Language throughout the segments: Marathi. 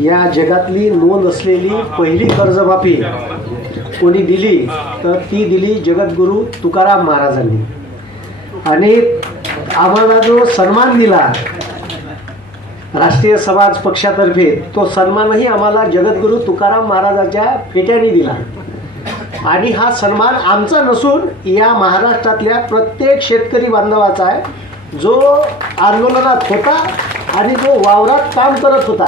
या जगातली नोंद असलेली पहिली कर्जमाफी कोणी दिली तर ती दिली जगद्गुरू तुकाराम महाराजांनी. आणि आम्हाला जो सन्मान दिला राष्ट्रीय समाज पक्षातर्फे तो सन्मानही आम्हाला जगद्गुरू तुकाराम महाराजांच्या फेट्याने दिला. आणि हा सन्मान आमचा नसून या महाराष्ट्रातल्या प्रत्येक शेतकरी बांधवाचा आहे. जो आंदोलनात होता आणि जो वावरात काम करत होता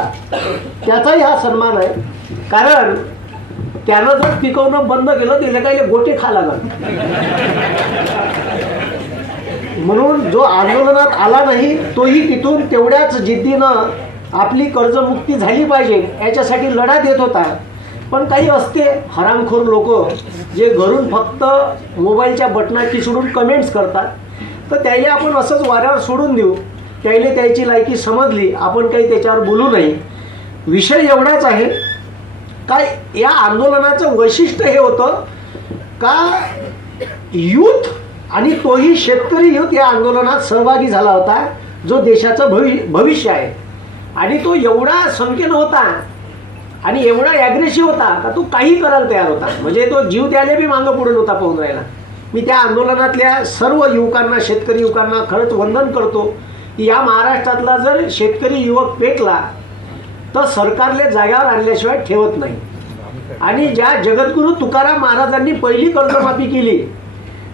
त्याचाही हा सन्मान आहे. कारण त्यानं जर पिकवणं बंद केलं त्याला काही गोटे खा लागत म्हणून जो आंदोलनात आला नाही तोही तिथून तेवढ्याच जिद्दीनं आपली कर्जमुक्ती झाली पाहिजे याच्यासाठी लढा देत होता. पण काही असते हरामखोर लोक जे घरून फक्त मोबाईलच्या बटनाची सोडून कमेंट्स करतात. तर त्याही आपण असंच वाऱ्यावर सोडून देऊ. त्याने त्याची लायकी समजली आपण काही त्याच्यावर बोलू नाही. विषय एवढाच आहे. काय या आंदोलनाचं वैशिष्ट्य हे होतं का यूथ आणि तोही शेतकरी यूथ या आंदोलनात सहभागी झाला होता जो देशाचं भवि भविष्य आहे. आणि तो एवढा संख्येन होता आणि एवढा ॲग्रेसिव्ह होता का तो काही करायला तयार होता. म्हणजे तो जीव द्यायला बी मागं पुढे नव्हता पाहून राहिला. मी त्या आंदोलनातल्या सर्व युवकांना शेतकरी युवकांना खरंच वंदन करतो. की या महाराष्ट्रातला जर शेतकरी युवक पेटला तर सरकारले जाग्यावर आणल्याशिवाय ठेवत नाही. आणि ज्या जगद्गुरू तुकाराम महाराजांनी पहिली कर्जमाफी केली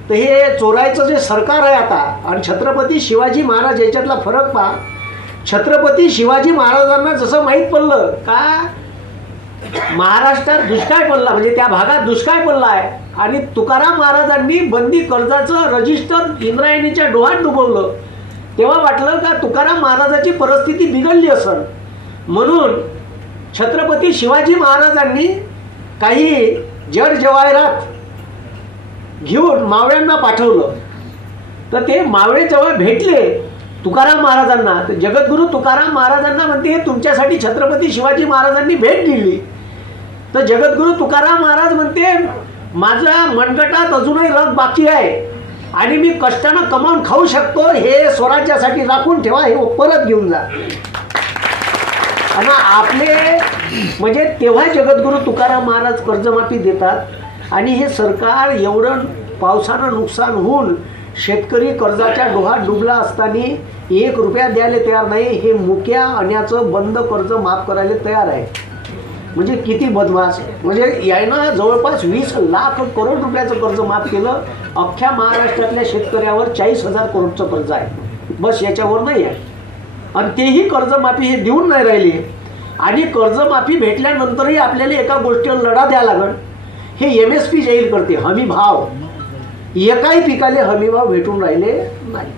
तर हे चोरायचं जे सरकार आहे आता आणि छत्रपती शिवाजी महाराज याच्यातला फरक पहा. छत्रपती शिवाजी महाराजांना जसं माहीत पडलं का महाराष्ट्रात दुष्काळ पडला म्हणजे त्या भागात दुष्काळ पडला आहे. आणि तुकाराम महाराजांनी बंदी कर्जाचं रजिस्टर इंद्रायणीच्या डोहात डुबवलं. तेव्हा वाटलं का तुकाराम महाराजाची परिस्थिती बिघडली असन म्हणून छत्रपती शिवाजी महाराजांनी काही जड जवाहरात घेऊन मावळ्यांना पाठवलं. तर ते मावळे जेव्हा भेटले तुकाराम महाराजांना. तर जगद्गुरू तुकाराम महाराजांना म्हणते हे तुमच्यासाठी छत्रपती शिवाजी महाराजांनी भेट दिली. तर जगद्गुरू तुकाराम महाराज म्हणते माझा मनगटात अजूनही रथ बाकी आहे. आणि मी कष्टानं कमावून खाऊ शकतो हे स्वराज्यासाठी राखून ठेवा हे परत घेऊन जा. आणि आपले म्हणजे तेव्हा जगद्गुरू तुकाराम महाराज कर्जमाफी देतात आणि हे सरकार एवढं पावसानं नुकसान होऊन शेतकरी कर्जाच्या डोहात डुबला असताना एक रुपया द्यायला तयार नाही हे मुक्या अन्याचं बंद कर्ज माफ करायला तयार आहे. म्हणजे किती बदमाश? म्हणजे यानं जवळपास वीस लाख करोड रुपयाचं कर्ज माफ केलं. अख्ख्या महाराष्ट्रातल्या शेतकऱ्यावर चाळीस हजार करोडचं कर्ज आहे. बस याच्यावर नाही आहे. आणि तेही कर्जमाफी हे देऊन नाही राहिले. आणि कर्जमाफी भेटल्यानंतरही आपल्याला एका गोष्टीवर लढा द्या लागल. हे एम एस पी जाहीर करते. हमी भाव. एकाही पिकाले हमी भाव भेटून राहिले नाही.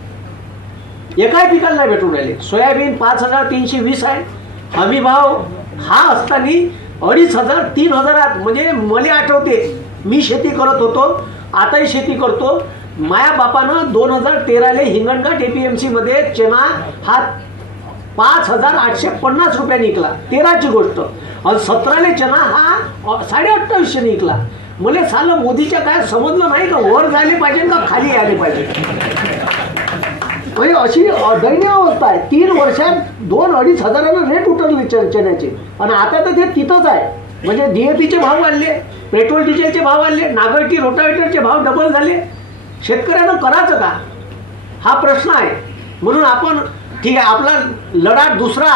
एकाही पिकाला नाही भेटून राहिले. सोयाबीन पाच हजार तीनशे वीस आहे. हमी भाव हा असताना अडीच हजार तीन हजारात. म्हणजे मला आठवते मी शेती करत होतो आताही शेती करतो. माया बापानं दोन हजार तेराले हिंगणघाट एपीएमसीमध्ये चना हा पाच हजार आठशे पन्नास रुपये निघला. तेराची गोष्ट. आणि सतराले चना हा साडे अठ्ठावीसशे निघला. मला सालं मोदीच्या काय समजलं नाही का? वर झाले पाहिजे का खाली आले पाहिजे? म्हणजे अशी दयनीय अवस्था आहे. तीन वर्षात दोन अडीच हजारानं रेट उतरले च चण्याचे आणि आता तर ते तिथंच आहे. म्हणजे डीएपीचे भाव वाढले पेट्रोल डिझेलचे भाव वाढले नागरटी रोटावेटरचे भाव डबल झाले. शेतकऱ्यानं करायचं का? हा प्रश्न आहे. म्हणून आपण ठीक आहे आपला लढा दुसरा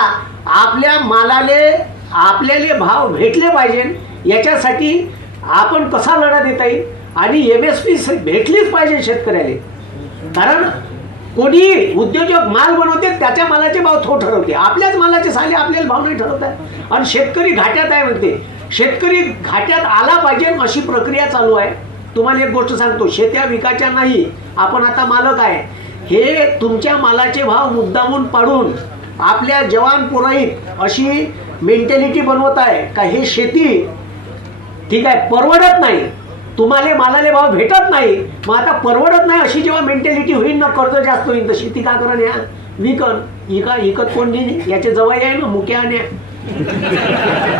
आपल्या मालाले आपल्याले भाव भेटले पाहिजे. याच्यासाठी आपण कसा लढा देता येईल? आणि एम एस पी भेटलीच पाहिजे शेतकऱ्याला. कारण कोणी उद्योजक माल बनवते त्याच्या मालाचे भाव तो ठरवते. आपल्याच मालाचे साले आपल्याला भाव नाही ठरवत आहे आणि शेतकरी घाट्यात आहे म्हणते. शेतकरी घाट्यात आला पाहिजे अशी प्रक्रिया चालू आहे. तुम्हाला एक गोष्ट सांगतो शेत्या विकायच्या नाही आपण आता मालक आहे. हे तुमच्या मालाचे भाव मुद्दामून पाडून आपल्या जवान पुराईत अशी मेंटॅलिटी बनवत आहे का हे शेती ठीक आहे परवडत नाही. तुम्हाला मालाले भाव भेटत नाही. मग आता परवडत नाही अशी जेव्हा मेंटॅलिटी होईल ना कर्ज जास्त होईल तशी शेती का करण या? विकन इका इकत कोण नाही याचे जवळ आहे ना मुक्या आणण्या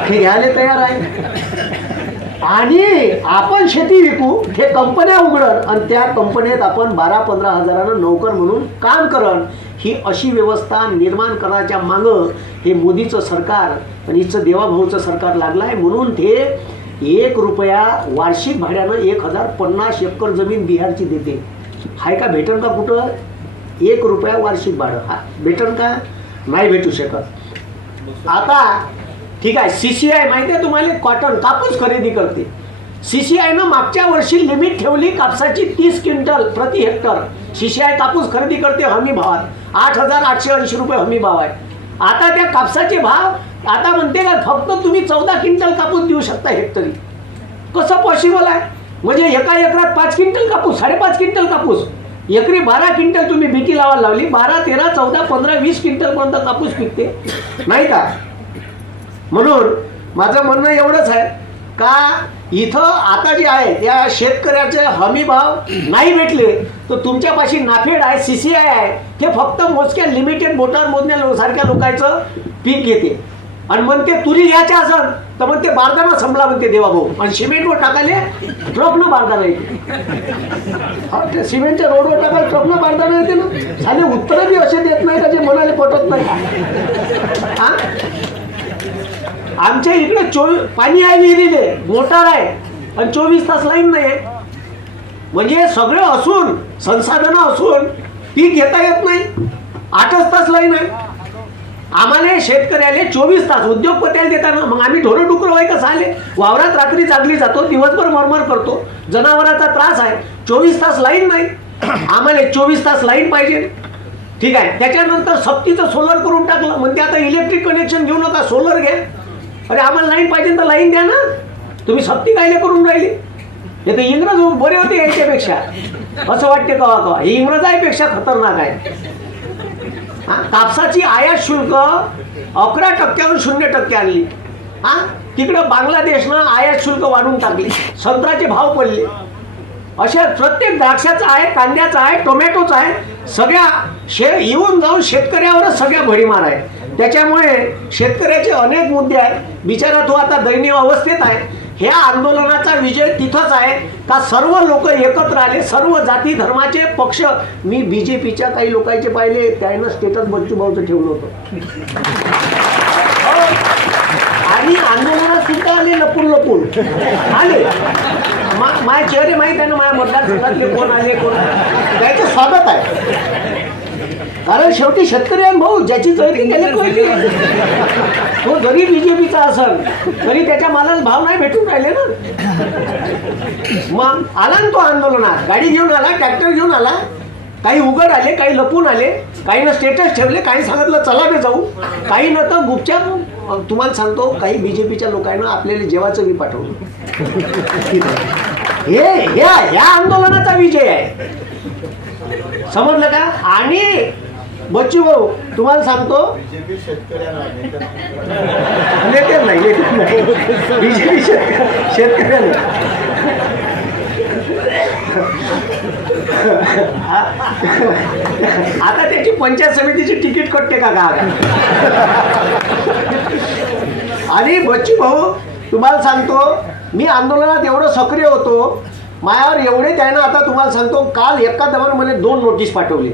हे घ्यायला तयार आहे. आणि आपण शेती विकू हे कंपन्या उघडन आणि त्या कंपनीत आपण बारा पंधरा हजारानं नोकर म्हणून काम करण ही अशी व्यवस्था निर्माण करण्याच्या मागं हे मोदीचं सरकार आणि हिचं देवाभाऊचं सरकार लागलं आहे म्हणून ते एक रुपया वार्षिक भाड्यानं एक हजार पन्नास एकर जमीन बिहारची देते. हाय का भेटन का कुठं? एक रुपया वार्षिक भाडं. हा भेटन का? नाही भेटू शकत. आता ठीक आहे सी सी आय माहिती आहे तुम्हाला? कॉटन कापूस खरेदी करते. सी सी आयनं मागच्या वर्षी लिमिट ठेवली कापसाची तीस क्विंटल प्रति हेक्टर. सी सी आय कापूस खरेदी करते हमी भावात. आठ हजार आठशे ऐंशी रुपये हमी भाव आहे. आता त्या कापसाचे भाव आता म्हणते का फक्त तुम्ही चौदा क्विंटल कापूस देऊ शकता हेक्टरी कसं पॉसिबल आहे? म्हणजे एका एकरात पाच क्विंटल कापूस साडेपाच क्विंटल कापूस. एकरी बारा क्विंटल तुम्ही बीटी लावायला लावली. बारा तेरा चौदा पंधरा वीस क्विंटलपर्यंत कापूस पिकते. नाही का? म्हणून माझं म्हणणं एवढंच आहे का इथं आता जे आहे त्या शेतकऱ्याचे हमी भाव नाही भेटले तर तुमच्यापाशी नाफेड आहे सी सी आय आहे. हे फक्त मोजक्या लिमिटेड मोटार मोजण्यासारख्या सारख्या लोकांचं पीक घेते. आणि मग ते तुरी घ्यायचे असल तर मग ते बारदाना संपला म्हणते देवाभाऊ आणि सिमेंटवर टाकायला ट्रकनं बारदाना येते. हा, ते सिमेंटच्या रोडवर टाकायला ट्रकनं बारदाना येते ना. झाले उत्तरं बी असे देत नाही का जे मनाला पटत नाही. आमच्या इकडे चोवीस पाणी आहे विहिरीले मोटार आहे आणि चोवीस तास लाईन नाही आहे म्हणजे सगळं असून संसाधनं असून पीक घेता येत नाही. आठच तास लाईन आहे. आम्हाला शेतकऱ्याले चोवीस तास उद्योगपत्याला देताना मग आम्ही ढोरं डुकर व्हाय कसं आले वावरात रात्री चांगली जातो दिवसभर मरमर करतो. जनावराचा त्रास आहे. चोवीस तास लाईन नाही. आम्हाला चोवीस तास लाईन पाहिजे. ठीक आहे. त्याच्यानंतर सक्तीचं सोलर करून टाकलं. म्हणजे आता इलेक्ट्रिक कनेक्शन घेऊ नका सोलर घ्या. अरे आम्हाला लाईन पाहिजे तर लाईन द्या ना. तुम्ही सक्ती कायले करून राहिली? हे तर इंग्रज बरे होते यांच्यापेक्षा. असं वाटते कवा कवा. हे इंग्रजापेक्षा खतरनाक आहे. कापसाची आयात शुल्क अकरा टक्क्यावरून शून्य टक्के आणली. हा? तिकडं बांगलादेशनं आयात शुल्क वाढून टाकली. संत्र्याचे भाव पडले. अशा प्रत्येक द्राक्षाचा आहे कांद्याचा आहे टोमॅटोचा आहे सगळ्या शे येऊन जाऊन शेतकऱ्यावरच सगळ्या भडीमार आहे त्याच्यामुळे शेतकऱ्याचे अनेक मुद्दे आहेत. बिचारा तो आता दयनीय अवस्थेत आहे. ह्या आंदोलनाचा विजय तिथंच आहे. का सर्व लोक एकत्र आले सर्व जाती धर्माचे पक्ष मी बी जे पीच्या काही लोकांचे पाहिले त्यानं स्टेटस बच्चू भाऊचं ठेवलं होतं. आणि आंदोलनात सुद्धा आले लपून लपून. आले. मा- माझे चेहरे माहीत आहे ना माझ्या मतदारसंघातले कोण आले कोण त्याचं स्वागत आहे. कारण शेवटी शेतकरी आहे भाऊ ज्याची जळती त्याला कळली तो जरी बीजेपीचा असेल तरी त्याच्या मालाला भाव नाही भेटून राहिले ना. मग आला ना तो आंदोलनात. गाडी घेऊन आला ट्रॅक्टर घेऊन आला. काही उघड आले काही लपून आले. काही न स्टेटस ठेवले काही सांगितलं चला बे जाऊ. काही न तर गुपचाप अं, तुम्हाला सांगतो काही बीजेपीच्या लोकांना आपल्याला जेवाचं बी पाठवलं. हे ह्या आंदोलनाचा विजय आहे. समजलं का? आणि बच्चू भाऊ तुम्हाला सांगतो. बीजेपी शेतकऱ्यांना नाही बीजेपी शेतकऱ्या शेतकऱ्यांना. आता त्याची पंचायत समितीची तिकीट कटते का का आणि बच्चू भाऊ तुम्हाला सांगतो मी आंदोलनात एवढं सक्रिय होतो मायावर एवढे त्यानं आता तुम्हाला सांगतो काल एका दमान मला दोन नोटीस पाठवली.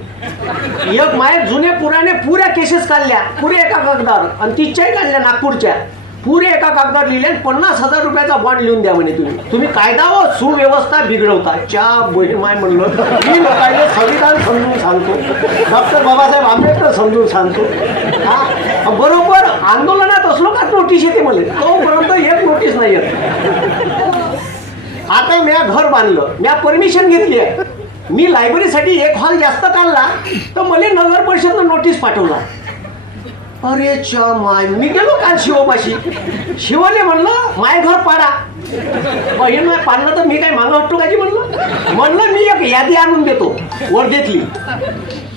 एक माया जुने पुराने पुऱ्या केसेस काढल्या पुरे एका कागदावर. आणि तिच्याही काढल्या नागपूरच्या. पुरे एका कागदावर लिहिले पन्नास हजार रुपयाचा बॉन्ड लिहून द्या म्हणे तुम्ही. तुम्ही कायदा व सुव्यवस्था बिघडवता. च्या बहीण माय म्हणलं. मी लोकांना संविधान समजून सांगतो. डॉक्टर बाबासाहेब आंबेडकर समजून सांगतो. हा? बरोबर आंदोलनात असलो का नोटीस येते मला तोपर्यंत एक नोटीस नाही येत. आता मी घर बांधलं. मी परमिशन घेतली आहे मी लायब्ररीसाठी एक हॉल जास्त काढला तर मला नगर परिषदनं नोटीस पाठवला. अरे च माय मी गेलो काल शिवपाशी शिवाने म्हणलं माय घर पाडा. बहीण माय पाडलं तर मी काय मागं हट्टू काची म्हणलं? म्हणलं मी एक यादी आणून देतो वर्धेतली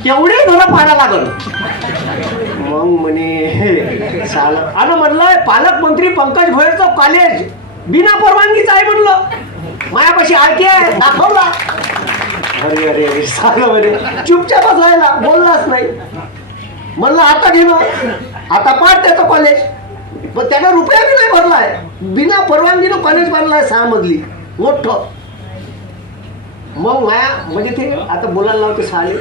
तेवढे घरं पाडा लागल. मग म्हणे चाल आणि म्हणलं पालकमंत्री पंकज भोयरचं कॉलेज बिना परवानगीचं आहे म्हणलं. मायापाशी आळती आहे. दाखवला अरे अरे अरे सांगा म्हणे. चुपचापच राहिला बोललाच नाही. म्हणलं आता घेणं आता पाठ त्याचं कॉलेज पण त्यानं रुपया बी नाही भरलाय. बिना परवानगीनं कॉलेज बांधलाय सहा मधली मोठं. मग माया म्हणजे ते आता बोलायला लावते साले.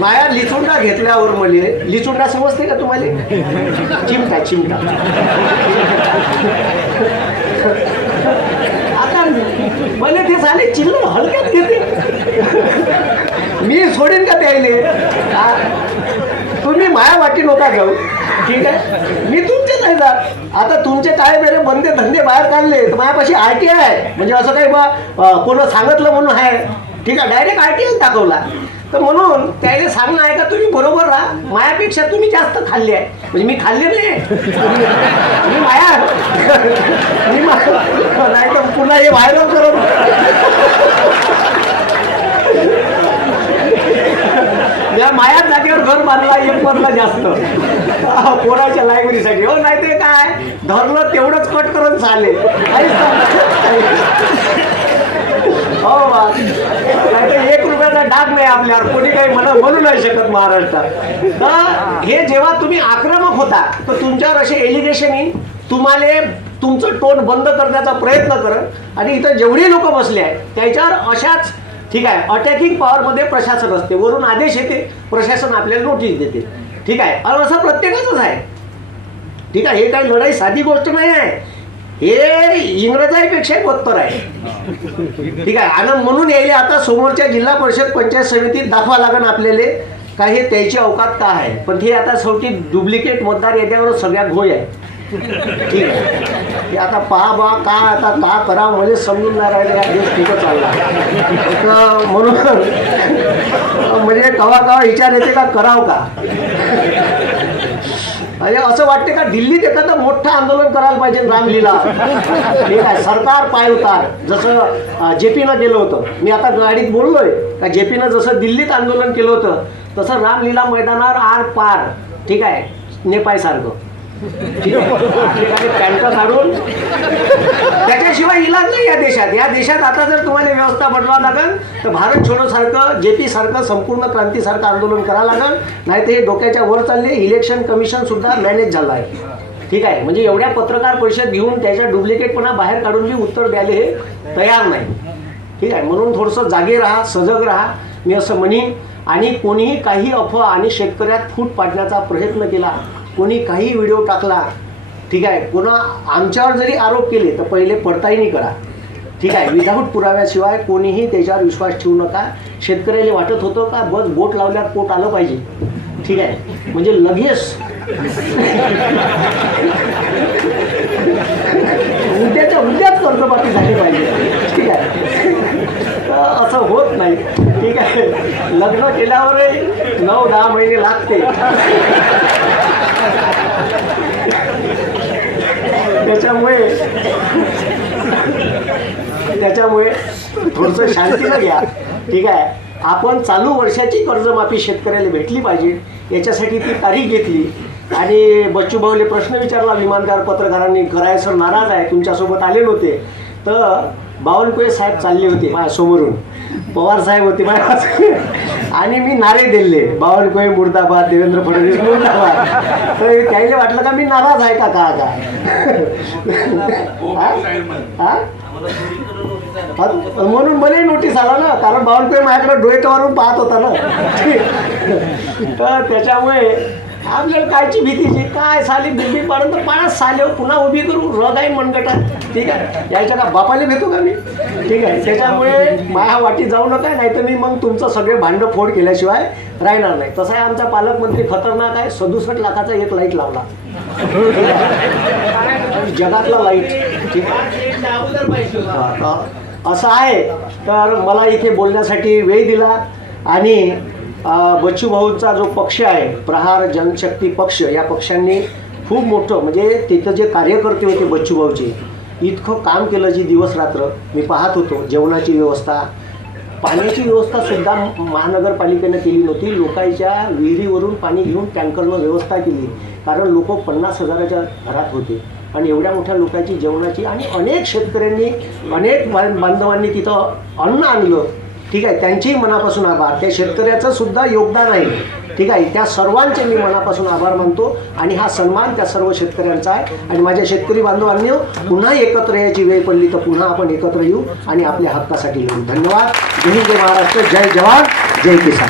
माया लिचुंडा घेतल्यावर म्हणजे लिचुंडा समजते का तुम्हाला? चिमटा चिमटा. मला ते झाले चिल्लर हलक्यात घेते मी सोडेन का त्याने तुम्ही माया वाटी नका जाऊ ठीक आहे? मी तुमचे नाही जात. आता तुमचे काय मेरे बंदे धंदे बाहेर काढले तर माझ्यापाशी आय टी आहे. म्हणजे असं काही बा कोण सांगितलं म्हणून आहे. ठीक आहे? डायरेक्ट आय टी आय दाखवला. तर म्हणून त्याला सांगणं आहे का तुम्ही बरोबर राहा. मायापेक्षा तुम्ही जास्त खाल्ले आहे. म्हणजे मी खाल्ले नाही मी माया मी नाही तर पुन्हा हे व्हायरल करत या माया जागेवर घर बांधला एक पडला जास्त. कोणाच्या पोराच्या लायब्ररीसाठी हो नाही ते काय? धरलं तेवढंच कट करून चालेल. हो बा एक रुपयाचा डाग नाही आपल्यावर. कोणी काही म्हणा म्हणू नाही शकत महाराष्ट्रात. तर हे जेव्हा तुम्ही आक्रमक होता तर तुमच्यावर असे एलिगेशन येईल. तुम्हाला तुमचं टोन बंद करण्याचा प्रयत्न करत आणि इथं जेवढे लोक बसले आहेत त्याच्यावर अशाच ठीक आहे अटॅकिंग पॉवरमध्ये प्रशासन असते. वरून आदेश येते प्रशासन आपल्याला नोटीस देते. ठीक आहे? असं प्रत्येकाचंच आहे. ठीक आहे? हे काही लढाई साधी गोष्ट नाही आहे. हे इंग्रजांपेक्षा बत्तर आहे. ठीक आहे. आणि म्हणून यायले आता समोरच्या जिल्हा परिषद पंचायत समितीत दाखवा लागण आपल्याला का हे त्याची अवकात का आहे. पण हे आता शेवटी डुप्लिकेट मतदार याच्यावर सगळ्यात घोय आहे. ठीक आहे. आता पहा बा का आता का करावं म्हणजे समजून नाही राहिले या देश कुठं चालला. तर म्हणून म्हणजे कवा कवा विचार येते का करावं का? अरे असं वाटते का दिल्लीत एखादं मोठं आंदोलन करायला पाहिजे रामलीला? ठीक आहे सरकार पाय उतार. जसं जे पीनं केलं होतं. मी आता गाडीत बोललोय का जे पीनं जसं दिल्लीत आंदोलन केलं होतं तसं रामलीला मैदानावर आर पार. ठीक आहे? नेपाळसारखं. त्यांचा सारून. त्याच्याशिवाय इलाज नाही या देशात. या देशात आता जर तुम्हाला व्यवस्था बनवा लागेल तर भारत छोडो सारखं जे पी सारखं संपूर्ण क्रांतीसारखं आंदोलन करावं लागेल. नाही ते हे डोक्याच्या वर चालले इलेक्शन कमिशन सुद्धा मॅनेज झालं आहे. ठीक आहे? म्हणजे एवढ्या पत्रकार परिषद घेऊन त्याच्या डुप्लिकेटपणा बाहेर काढून जी उत्तर द्यायला हे तयार नाही. ठीक आहे? म्हणून थोडंसं जागे राहा सजग राहा. मी असं म्हणीन. आणि कोणीही काही अफवा आणि शेतकऱ्यात फूट पाडण्याचा प्रयत्न केला कोणी काही व्हिडिओ टाकला ठीक आहे पुन्हा आमच्यावर जरी आरोप केले तर पहिले पडताळणी करा. ठीक आहे विदाऊट पुराव्याशिवाय कोणीही त्याच्यावर विश्वास ठेवू नका. शेतकऱ्याला वाटत होतं का बस बोट लावल्यावर पोट आलं पाहिजे. ठीक आहे म्हणजे लगेच. उद्याच्या उद्याच कर्जमाफी झाली पाहिजे. ठीक आहे. असं होत नाही. ठीक आहे लग्न केल्यावरही नऊ दहा महिने लागते. त्याच्यामुळे त्याच्यामुळे थोडंसं शांतीनं घ्या. ठीक आहे? आपण चालू वर्षाची कर्जमाफी शेतकऱ्याला भेटली पाहिजे. याच्यासाठी ती तारीख घेतली. आणि बच्चू भाऊले प्रश्न विचारला विमानदार पत्रकारांनी कराय सर नाराज आहे तुमच्यासोबत आले नव्हते. तर बावनकुळे साहेब चालले होते माझ्यासमोरून पवार साहेब होते माझ्या आणि मी नारे दिले. बावनकुळे मुर्दाबाद देवेंद्र फडणवीस मुर्दाबाद. तर त्याला वाटलं का मी नाराज आहे का का? हा, म्हणून मला नोटीस आला ना कारण बावनकुळे माझ्याकडे डोळे टवारून पाहत होता ना. तर त्याच्यामुळे आपल्याला कायची भीतीची काय साली बिल्डिंग पाडून तर पाण्यात साले पुन्हा उभी करू? हृदय मनगटात ठीक आहे? यायच्या का बापाला भेटू का मी? ठीक आहे? त्याच्यामुळे माया वाटी जाऊ नका नाही तर मी मग तुमचं सगळे भांडं फोड केल्याशिवाय राहणार नाही. तसं आहे आमचा पालकमंत्री खतरनाक आहे. सदुसष्ट लाखाचा एक लाइट लावला. जगातला लाइट ठीक आहे? असं आहे. तर मला इथे बोलण्यासाठी वेळ दिला आणि बच्चूभाऊंचा जो पक्ष आहे प्रहार जनशक्ती पक्ष या पक्षांनी खूप मोठं म्हणजे तिथं जे कार्यकर्ते होते बच्चू भाऊचे इतकं काम केलं जी दिवस रात्र. मी पाहत होतो जेवणाची व्यवस्था पाण्याची व्यवस्था सुद्धा महानगरपालिकेनं केली नव्हती. लोकांच्या विहिरीवरून पाणी घेऊन टँकरनं व्यवस्था केली. कारण लोक पन्नास हजाराच्या घरात होते. आणि एवढ्या मोठ्या लोकांची जेवणाची आणि अनेक शेतकऱ्यांनी अनेक बांधवांनी तिथं अन्न आणलं. ठीक आहे? त्यांचेही मनापासून आभार. त्या शेतकऱ्याचं सुद्धा योगदान आहे. ठीक आहे? त्या सर्वांचे मी मनापासून आभार मानतो आणि हा सन्मान त्या सर्व शेतकऱ्यांचा आहे. आणि माझ्या शेतकरी बांधवांनी पुन्हा एकत्र यायची वेळ पडली तर पुन्हा आपण एकत्र येऊ आणि आपल्या हक्कासाठी लढू. धन्यवाद. जय हिंद जय महाराष्ट्र. जय जवान. जय किसान.